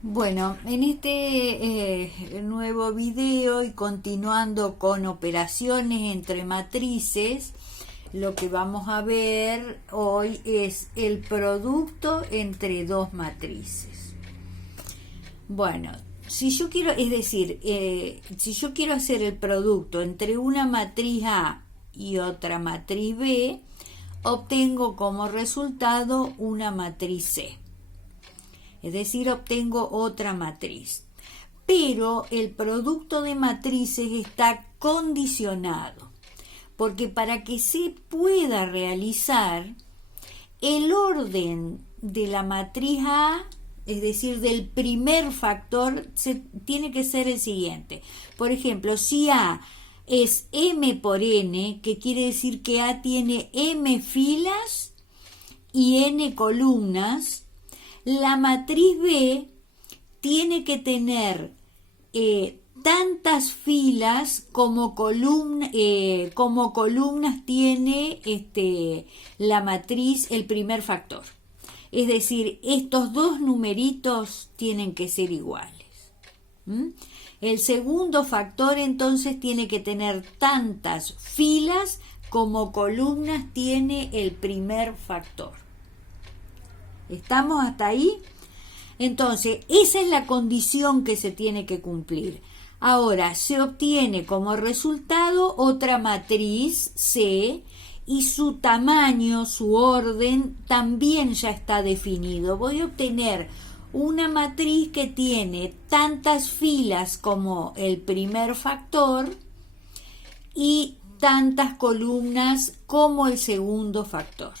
Bueno, en este nuevo video y continuando con operaciones entre matrices, lo que vamos a ver hoy es el producto entre dos matrices. Bueno, si yo quiero, es decir, si yo quiero hacer el producto entre una matriz A y otra matriz B, obtengo como resultado una matriz C. Es decir, obtengo otra matriz. Pero el producto de matrices está condicionado, porque para que se pueda realizar, el orden de la matriz A, es decir, del primer factor, tiene que ser el siguiente. Por ejemplo, si A es M por N, que quiere decir que A tiene M filas y N columnas, la matriz B tiene que tener tantas filas como columnas tiene la matriz, el primer factor. Es decir, estos dos numeritos tienen que ser iguales. El segundo factor entonces tiene que tener tantas filas como columnas tiene el primer factor. ¿Estamos hasta ahí? Entonces, esa es la condición que se tiene que cumplir. Ahora, se obtiene como resultado otra matriz C y su tamaño, su orden, también ya está definido. Voy a obtener una matriz que tiene tantas filas como el primer factor y tantas columnas como el segundo factor.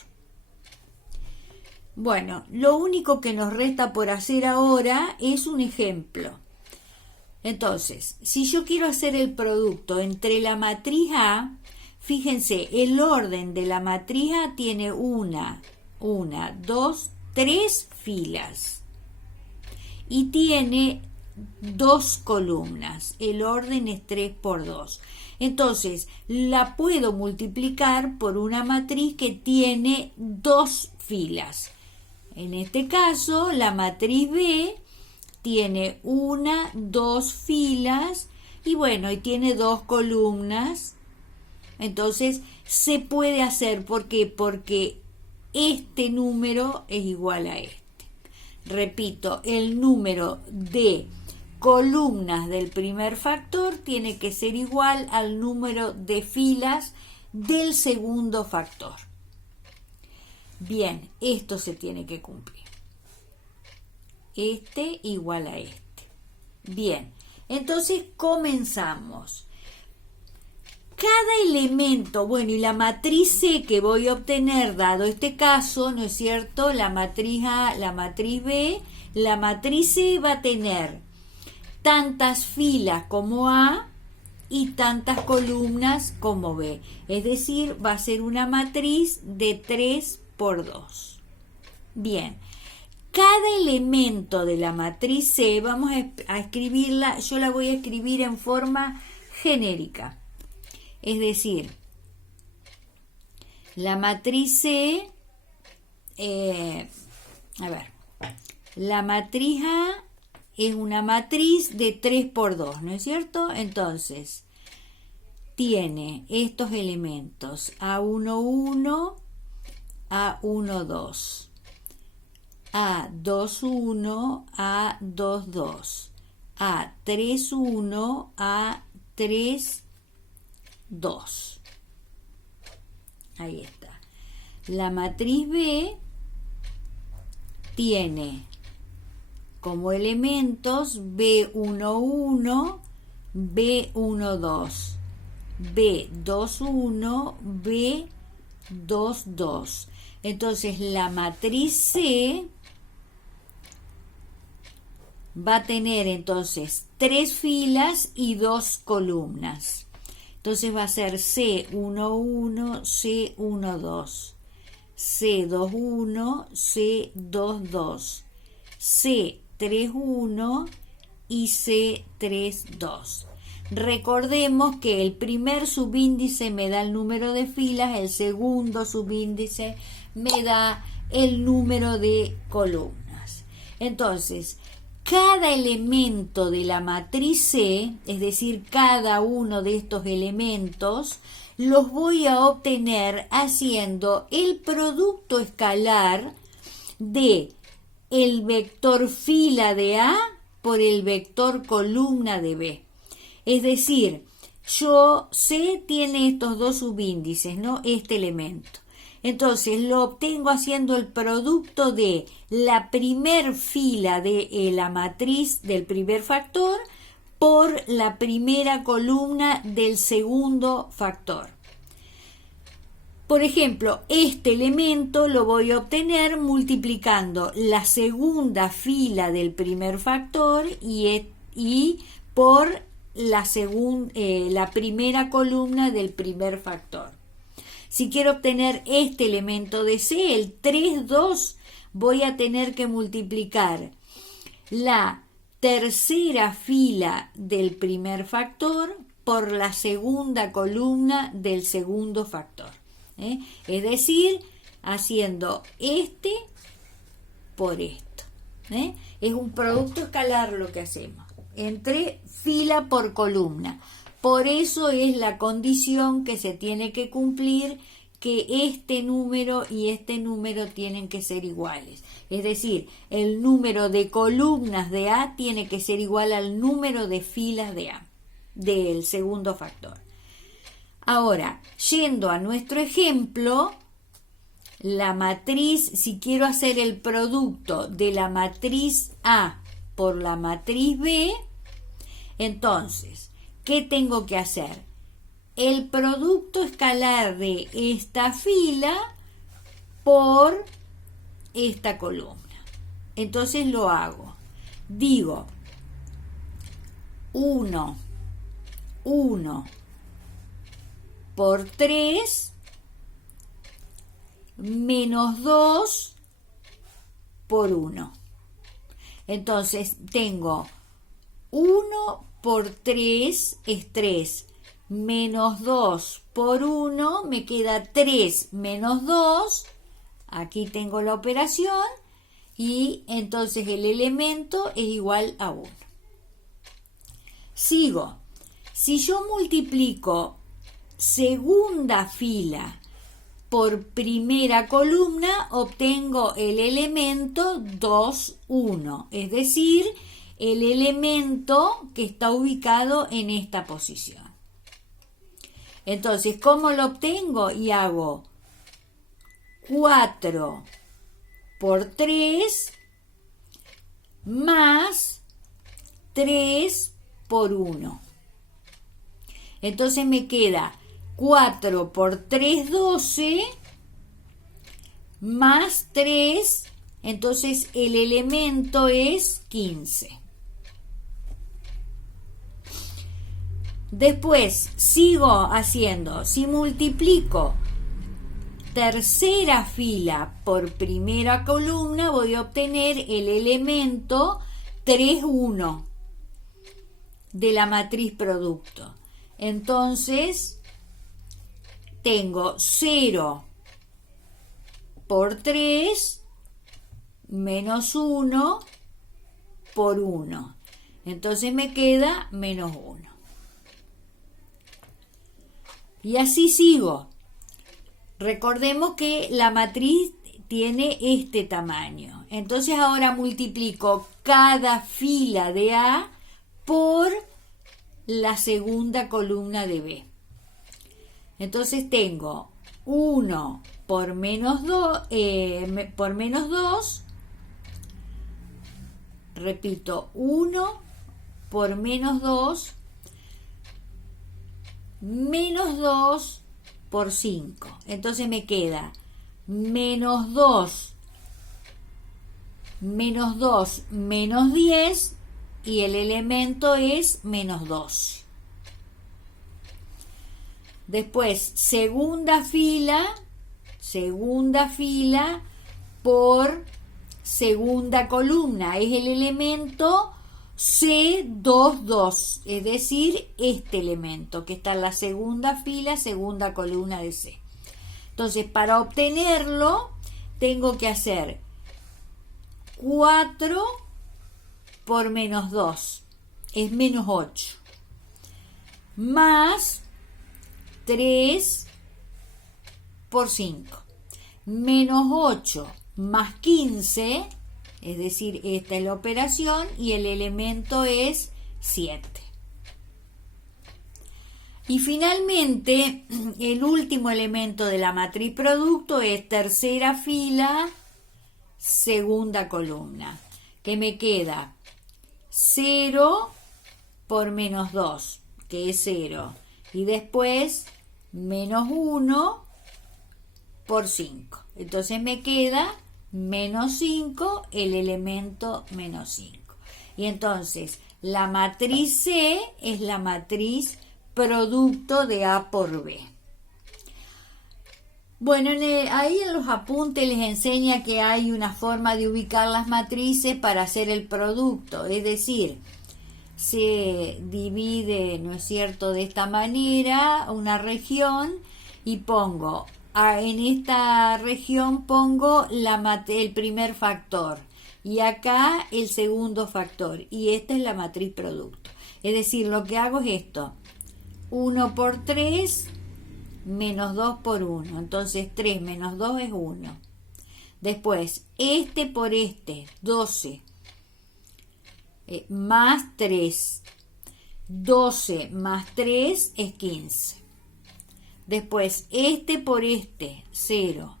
Bueno, lo único que nos resta por hacer ahora es un ejemplo. Entonces, si yo quiero hacer el producto entre la matriz A, fíjense, el orden de la matriz A tiene una, dos, tres filas y tiene dos columnas. El orden es 3 por 2. Entonces, la puedo multiplicar por una matriz que tiene dos filas. En este caso, la matriz B tiene una, dos filas y bueno, y tiene dos columnas. Entonces, se puede hacer. ¿Por qué? Porque este número es igual a este. Repito, el número de columnas del primer factor tiene que ser igual al número de filas del segundo factor. Bien, esto se tiene que cumplir. Este igual a este. Bien, entonces comenzamos. Cada elemento, bueno, y la matriz C que voy a obtener, dado este caso, ¿no es cierto? La matriz A, la matriz B, la matriz C va a tener tantas filas como A y tantas columnas como B. Es decir, va a ser una matriz de 3 por 2. Bien, cada elemento de la matriz C vamos a escribirla, yo la voy a escribir en forma genérica. Es decir, la matriz C, la matriz A es una matriz de 3 por 2, ¿no es cierto? Entonces, tiene estos elementos A11, A12, A21, A22, A31, A32. Ahí está. La matriz B tiene como elementos B11, B12, B21, B22. Entonces la matriz C va a tener entonces 3 filas y 2 columnas. Entonces va a ser C11, C12, C21, C22, C31 y C32. Recordemos que el primer subíndice me da el número de filas, el segundo subíndice me da el número de columnas. Entonces, cada elemento de la matriz C, es decir, cada uno de estos elementos, los voy a obtener haciendo el producto escalar de el vector fila de A por el vector columna de B. Es decir, C tiene estos dos subíndices, ¿no? Este elemento. Entonces lo obtengo haciendo el producto de la primer fila de la matriz del primer factor por la primera columna del segundo factor. Por ejemplo, este elemento lo voy a obtener multiplicando la segunda fila del primer factor y por la primera columna del primer factor. Si quiero obtener este elemento de C, el 3, 2, voy a tener que multiplicar la tercera fila del primer factor por la segunda columna del segundo factor. Es decir, haciendo este por esto. Es un producto escalar lo que hacemos, entre fila por columna. Por eso es la condición que se tiene que cumplir, que este número y este número tienen que ser iguales. Es decir, el número de columnas de A tiene que ser igual al número de filas de A, del segundo factor. Ahora, yendo a nuestro ejemplo, la matriz, si quiero hacer el producto de la matriz A por la matriz B, entonces, ¿qué tengo que hacer? El producto escalar de esta fila por esta columna. Entonces lo hago. Digo 1 por 3 menos 2 por 1. Entonces tengo 1 por 3 es 3, menos 2 por 1, me queda 3 menos 2, aquí tengo la operación, y entonces el elemento es igual a 1. Sigo. Si yo multiplico segunda fila por primera columna, obtengo el elemento 2, 1, es decir, el elemento que está ubicado en esta posición. Entonces, ¿cómo lo obtengo? Y hago 4 por 3 más 3 por 1. Entonces me queda 4 por 3, 12 más 3, entonces el elemento es 15. Después sigo haciendo, si multiplico tercera fila por primera columna, voy a obtener el elemento 3, 1 de la matriz producto. Entonces tengo 0 por 3 menos 1 por 1. Entonces me queda menos 1. Y así sigo. Recordemos que la matriz tiene este tamaño. Entonces ahora multiplico cada fila de A por la segunda columna de B. Entonces tengo 1 por menos 2, repito, 1 por menos 2, menos 2 por 5. Entonces me queda menos 2, menos 10, y el elemento es menos 12. Después, segunda fila por segunda columna, es el elemento C2, 2, es decir, este elemento que está en la segunda fila, segunda columna de C. Entonces, para obtenerlo, tengo que hacer 4 por menos 2 es menos 8, más 3 por 5, menos 8 más 15, es decir, esta es la operación y el elemento es 7. Y finalmente, el último elemento de la matriz producto es tercera fila, segunda columna, que me queda 0 por menos 2, que es 0, y después menos 1 por 5. Entonces me queda menos 5, el elemento menos 5. Y entonces la matriz C es la matriz producto de A por B. Bueno, ahí en los apuntes les enseña que hay una forma de ubicar las matrices para hacer el producto, es decir, se divide, ¿no es cierto?, de esta manera una región y pongo, en esta región pongo el primer factor y acá el segundo factor y esta es la matriz producto. Es decir, lo que hago es esto, 1 por 3 menos 2 por 1, entonces 3 menos 2 es 1. Después, este por este, 12, más 3, 12 más 3 es 15. Después, este por este, 0,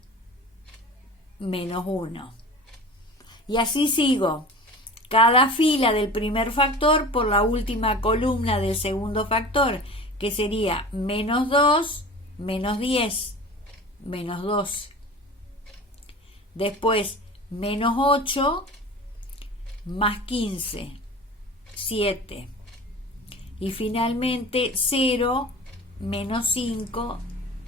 menos 1. Y así sigo. Cada fila del primer factor por la última columna del segundo factor, que sería menos 2, menos 10, menos 12. Después, menos 8, más 15, 7. Y finalmente, 0, menos 5,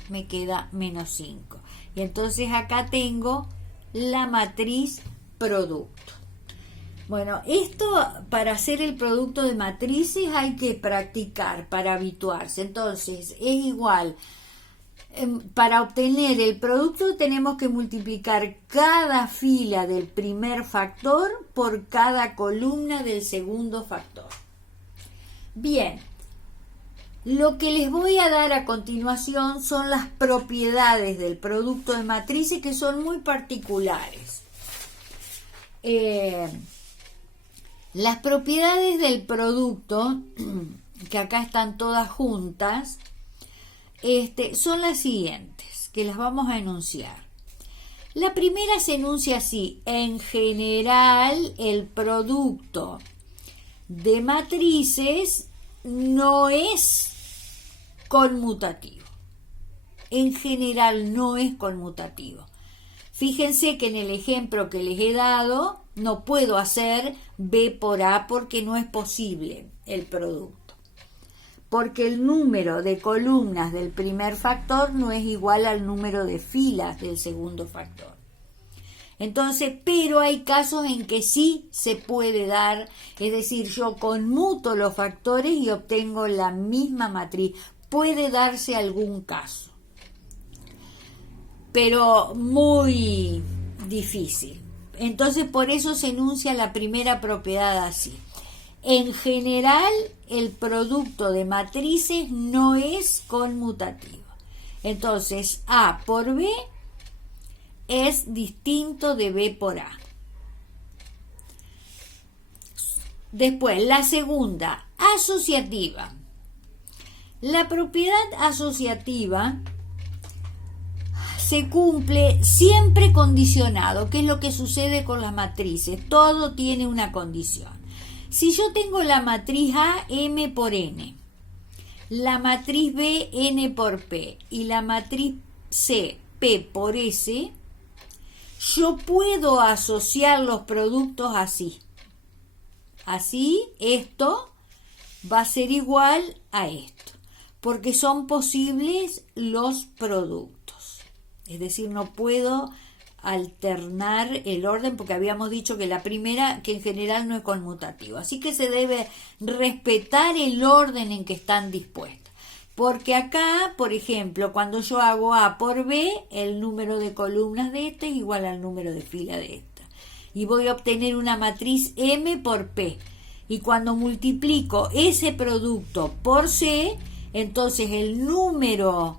me queda menos 5. Y entonces acá tengo la matriz producto. Bueno, esto para hacer el producto de matrices hay que practicar para habituarse. Entonces, es igual. Para obtener el producto tenemos que multiplicar cada fila del primer factor por cada columna del segundo factor. Bien, lo que les voy a dar a continuación son las propiedades del producto de matrices que son muy particulares. Las propiedades del producto, que acá están todas juntas, son las siguientes, que las vamos a enunciar. La primera se enuncia así: en general, el producto de matrices no es conmutativo. En general no es conmutativo. Fíjense que en el ejemplo que les he dado no puedo hacer B por A porque no es posible el producto. Porque el número de columnas del primer factor no es igual al número de filas del segundo factor. Entonces, pero hay casos en que sí se puede dar, es decir, yo conmuto los factores y obtengo la misma matriz. Puede darse algún caso, pero muy difícil. Entonces, por eso se enuncia la primera propiedad así. En general, el producto de matrices no es conmutativo. Entonces, A por B es distinto de B por A. Después, la segunda, asociativa. La propiedad asociativa se cumple siempre condicionado, que es lo que sucede con las matrices. Todo tiene una condición. Si yo tengo la matriz A, M por N, la matriz B, N por P, y la matriz C, P por S, yo puedo asociar los productos así. Así, esto va a ser igual a esto, porque son posibles los productos. Es decir, no puedo alternar el orden porque habíamos dicho que la primera, que en general no es conmutativo. Así que se debe respetar el orden en que están dispuestas. Porque acá, por ejemplo, cuando yo hago A por B, el número de columnas de esta es igual al número de fila de esta. y voy a obtener una matriz M por P. Y cuando multiplico ese producto por C, entonces el número,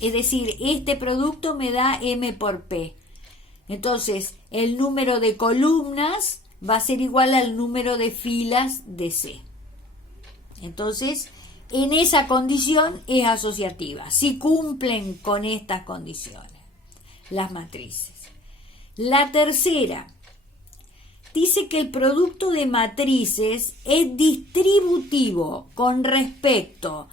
es decir, este producto me da M por P. Entonces, el número de columnas va a ser igual al número de filas de C. Entonces, en esa condición es asociativa, si cumplen con estas condiciones, las matrices. La tercera, dice que el producto de matrices es distributivo con respecto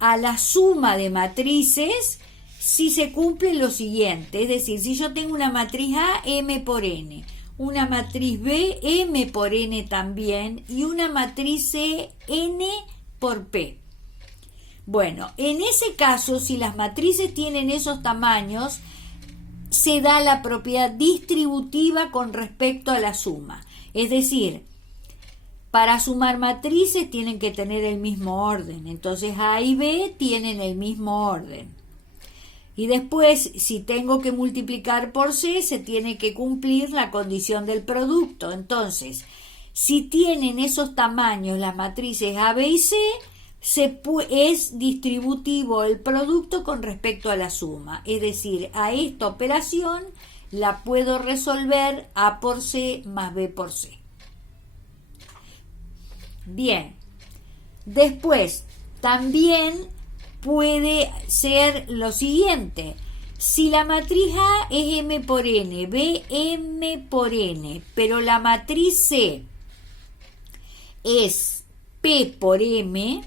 a la suma de matrices si se cumple lo siguiente, es decir, si yo tengo una matriz A, M por N, una matriz B, M por N también, y una matriz C, N por P. Bueno, en ese caso, si las matrices tienen esos tamaños, se da la propiedad distributiva con respecto a la suma. Es decir, para sumar matrices tienen que tener el mismo orden. Entonces A y B tienen el mismo orden. Y después, si tengo que multiplicar por C, se tiene que cumplir la condición del producto. Entonces, si tienen esos tamaños las matrices A, B y C, es distributivo el producto con respecto a la suma. Es decir, a esta operación la puedo resolver A por C más B por C. Bien. Después, también puede ser lo siguiente. Si la matriz A es M por N, B M por N, pero la matriz C es P por M,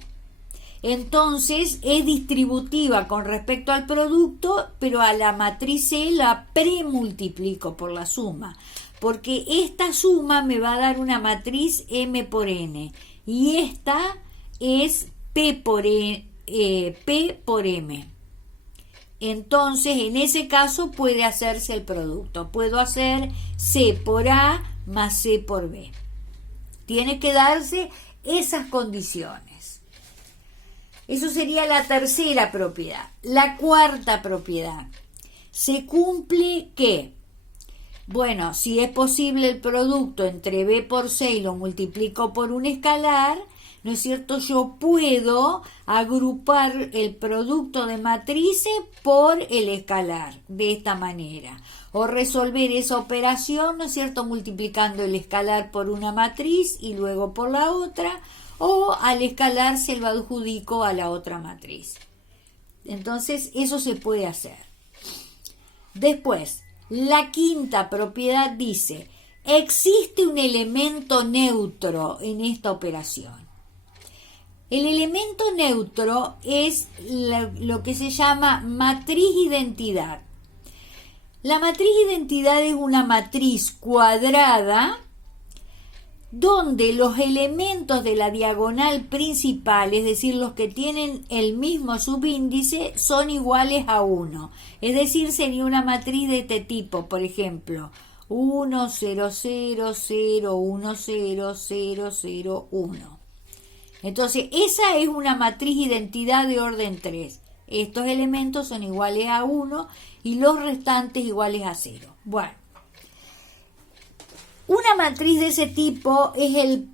entonces es distributiva con respecto al producto, pero a la matriz C la premultiplico por la suma, porque esta suma me va a dar una matriz M por N y esta es P por M. Entonces, en ese caso puede hacerse el producto. Puedo hacer C por A más C por B. Tiene que darse esas condiciones. Eso sería la tercera propiedad. La cuarta propiedad. Se cumple que, bueno, si es posible el producto entre B por C y lo multiplico por un escalar, ¿no es cierto? Yo puedo agrupar el producto de matrices por el escalar, de esta manera. O resolver esa operación, ¿no es cierto?, multiplicando el escalar por una matriz y luego por la otra, o al escalar se lo adjudico a la otra matriz. Entonces, eso se puede hacer. Después, la quinta propiedad dice, existe un elemento neutro en esta operación. El elemento neutro es lo que se llama matriz identidad. La matriz identidad es una matriz cuadrada donde los elementos de la diagonal principal, es decir, los que tienen el mismo subíndice, son iguales a 1. Es decir, sería una matriz de este tipo, por ejemplo, 1, 0, 0, 0, 1, 0, 0, 0, 1. Entonces, esa es una matriz identidad de orden 3. Estos elementos son iguales a 1 y los restantes iguales a 0. Bueno, una matriz de ese tipo es el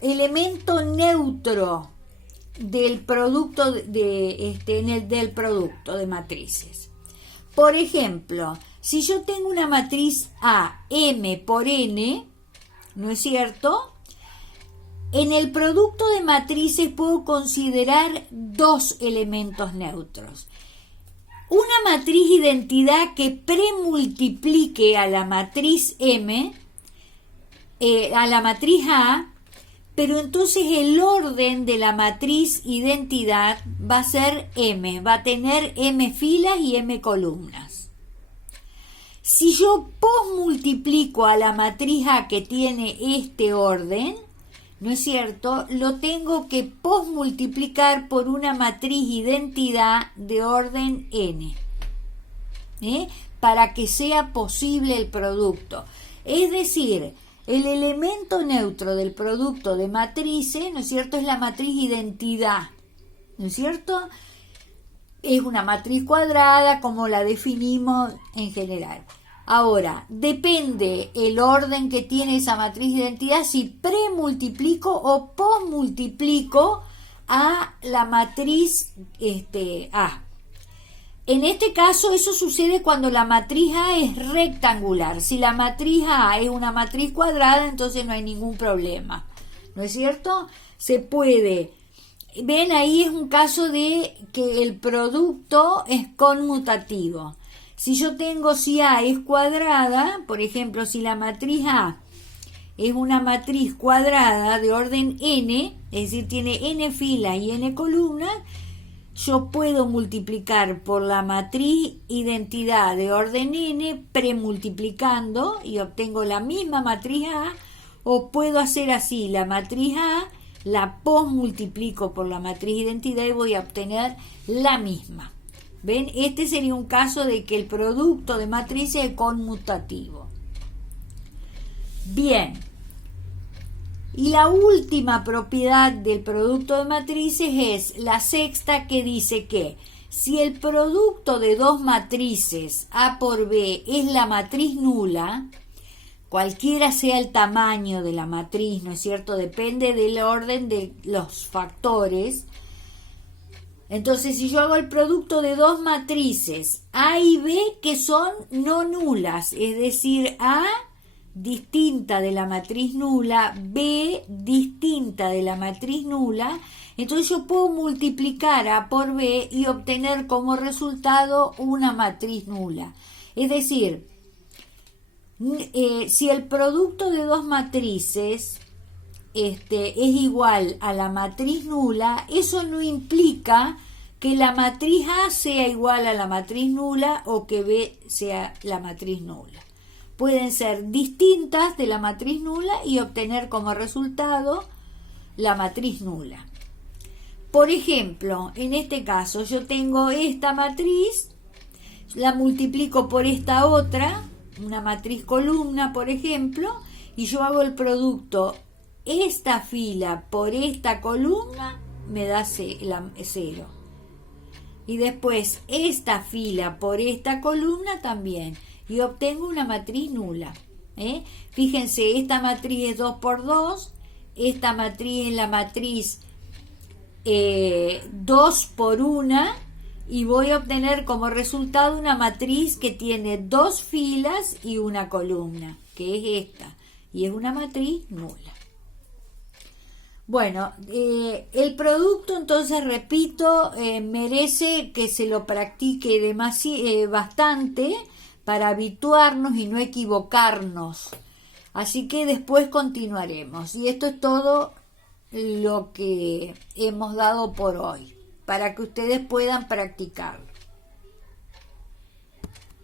elemento neutro del producto del producto de matrices. Por ejemplo, si yo tengo una matriz A, M por N, ¿no es cierto?, en el producto de matrices puedo considerar dos elementos neutros. Una matriz identidad que premultiplique a la matriz M, a la matriz A, pero entonces el orden de la matriz identidad va a ser M, va a tener M filas y M columnas. Si yo posmultiplico a la matriz A que tiene este orden, ¿no es cierto?, lo tengo que posmultiplicar por una matriz identidad de orden n, para que sea posible el producto. Es decir, el elemento neutro del producto de matrices, ¿no es cierto?, es la matriz identidad, ¿no es cierto? Es una matriz cuadrada como la definimos en general. Ahora, depende el orden que tiene esa matriz de identidad si premultiplico o posmultiplico a la matriz A. En este caso eso sucede cuando la matriz A es rectangular. Si la matriz A es una matriz cuadrada, entonces no hay ningún problema. ¿No es cierto? Se puede. Ven, ahí es un caso de que el producto es conmutativo. Si yo tengo, si A es cuadrada, por ejemplo, si la matriz A es una matriz cuadrada de orden n, es decir, tiene n filas y n columnas, yo puedo multiplicar por la matriz identidad de orden n premultiplicando y obtengo la misma matriz A, o puedo hacer así, la matriz A la posmultiplico por la matriz identidad y voy a obtener la misma. ¿Ven? Este sería un caso de que el producto de matrices es conmutativo. Bien. Y la última propiedad del producto de matrices es la sexta, que dice que si el producto de dos matrices A por B es la matriz nula, cualquiera sea el tamaño de la matriz, ¿no es cierto? Depende del orden de los factores. Entonces, si yo hago el producto de dos matrices A y B que son no nulas, es decir, A distinta de la matriz nula, B distinta de la matriz nula, entonces yo puedo multiplicar A por B y obtener como resultado una matriz nula. Es decir, si el producto de dos matrices es igual a la matriz nula, eso no implica que la matriz A sea igual a la matriz nula o que B sea la matriz nula. Pueden ser distintas de la matriz nula y obtener como resultado la matriz nula. Por ejemplo, en este caso yo tengo esta matriz, la multiplico por esta otra, una matriz columna, por ejemplo, y yo hago el producto esta fila por esta columna, me da 0. Y después esta fila por esta columna también, y obtengo una matriz nula. Fíjense, esta matriz es 2 por 2, esta matriz es la matriz 2 por 1, y voy a obtener como resultado una matriz que tiene 2 filas y una columna, que es esta, y es una matriz nula. Bueno, el producto, entonces, repito, merece que se lo practique bastante para habituarnos y no equivocarnos. Así que después continuaremos. Y esto es todo lo que hemos dado por hoy, para que ustedes puedan practicarlo.